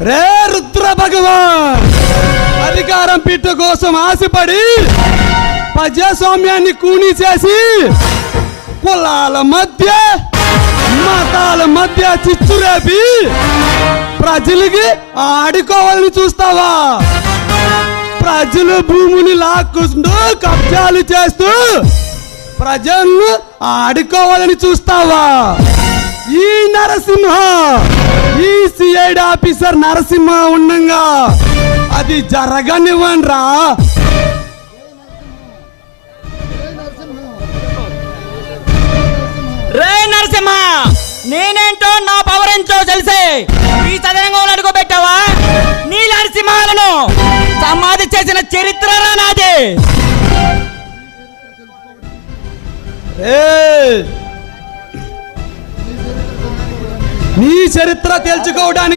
రే రుద్ర భగవాన్, అధికారం పీట కోసం ఆశపడి ప్రజాస్వామ్యాన్ని కూని చేసి కులాల మధ్య మతాల మధ్య చిచ్చురేపి ప్రజలకి ఆడుకోవాలని చూస్తావా? ప్రజలు భూమిని లాక్కుంటూ కబ్జాలు చేస్తూ ప్రజలను ఆడుకోవాలని చూస్తావా? ఈ నరసింహ, ఈ సిఐడి ఆఫీసర్ నరసింహ ఉండగా అది జరగనివ్వండ్రా. రే నరసింహ, నేనేంటో నా పవర్ ఏంటో తెలిసే ఈ సదరంగంలో అడుగుపెట్టావా? నీ నరసింహాలను సమాధి చేసిన చరిత్ర నాది. నీ చరిత్ర తెలుసుకోవడానికి